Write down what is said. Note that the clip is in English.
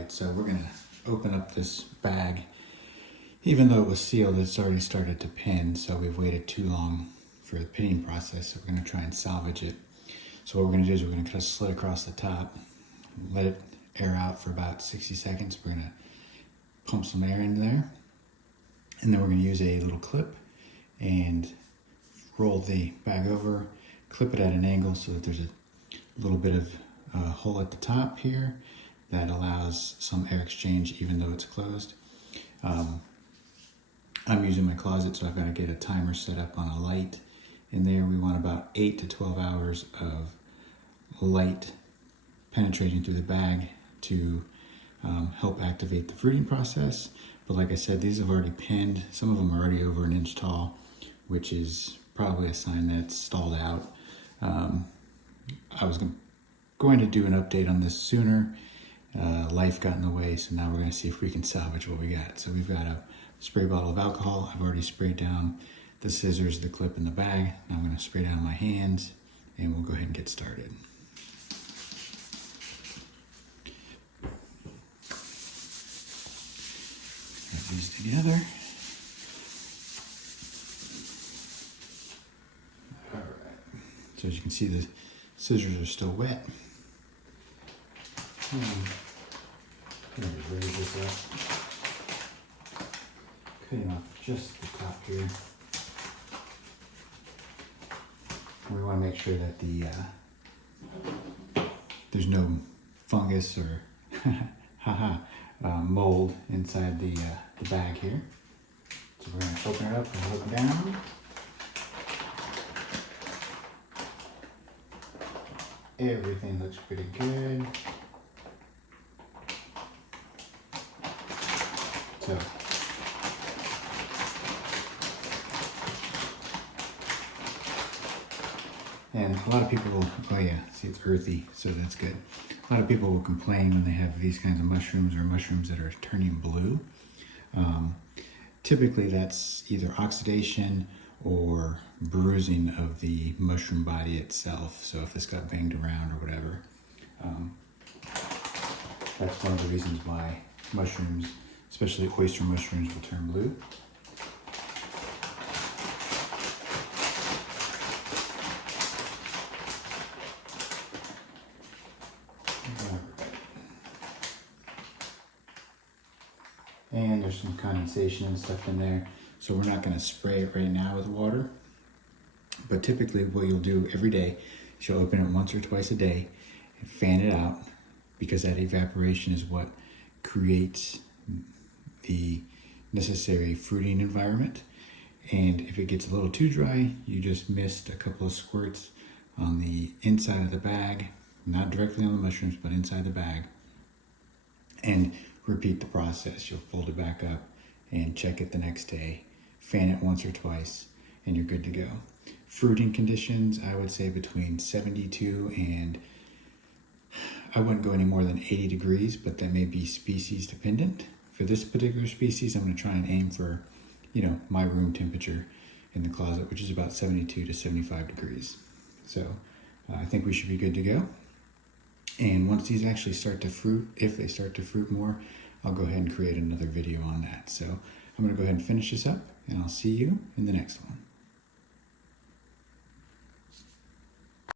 right, so we're gonna open up this bag. Even though it was sealed, it's already started to pin, so we've waited too long for the pinning process, so we're gonna try and salvage it. So what we're gonna do is we're gonna cut a slit across the top, let it air out for about 60 seconds. We're gonna pump some air in there, and then we're gonna use a little clip and roll the bag over, clip it at an angle so that there's a little bit of hole at the top here that allows some air exchange even though it's closed. I'm using my closet, so I've got to get a timer set up on a light in there. We want about 8 to 12 hours of light penetrating through the bag to help activate the fruiting process. But like I said, these have already pinned. Some of them are already over 1 inch tall, which is probably a sign that it's stalled out. I was going to do an update on this sooner. Life got in the way, so now we're going to see if we can salvage what we got. So we've got a spray bottle of alcohol. I've already sprayed down the scissors, the clip, in the bag. Now I'm going to spray down my hands, and we'll go ahead and get started. Put these together. All right. So as you can see, the scissors are still wet. Let me raise this up. Cutting off just the top here. We want to make sure that there's no fungus or mold inside the bag here. So we're going to open it up and look down. Everything looks pretty good. So, and a lot of people will, oh yeah, see it's earthy, so that's good. A lot of people will complain when they have these kinds of mushrooms or mushrooms that are turning blue. Typically that's either oxidation or bruising of the mushroom body itself. So if this got banged around or whatever, that's one of the reasons why mushrooms, especially oyster mushrooms, will turn blue. And there's some condensation and stuff in there, so we're not going to spray it right now with water. But typically what you'll do every day is you'll open it once or twice a day and fan it out, because that evaporation is what creates the necessary fruiting environment. And if it gets a little too dry, you just missed a couple of squirts on the inside of the bag, not directly on the mushrooms, but inside the bag. And repeat the process. You'll fold it back up and check it the next day, fan it once or twice, and you're good to go. Fruiting conditions, I would say between 72 and, I wouldn't go any more than 80 degrees, but that may be species dependent. For this particular species, I'm going to try and aim for, my room temperature in the closet, which is about 72 to 75 degrees. So I think we should be good to go. And once these actually start to fruit, if they start to fruit more, I'll go ahead and create another video on that. So I'm going to go ahead and finish this up, and I'll see you in the next one.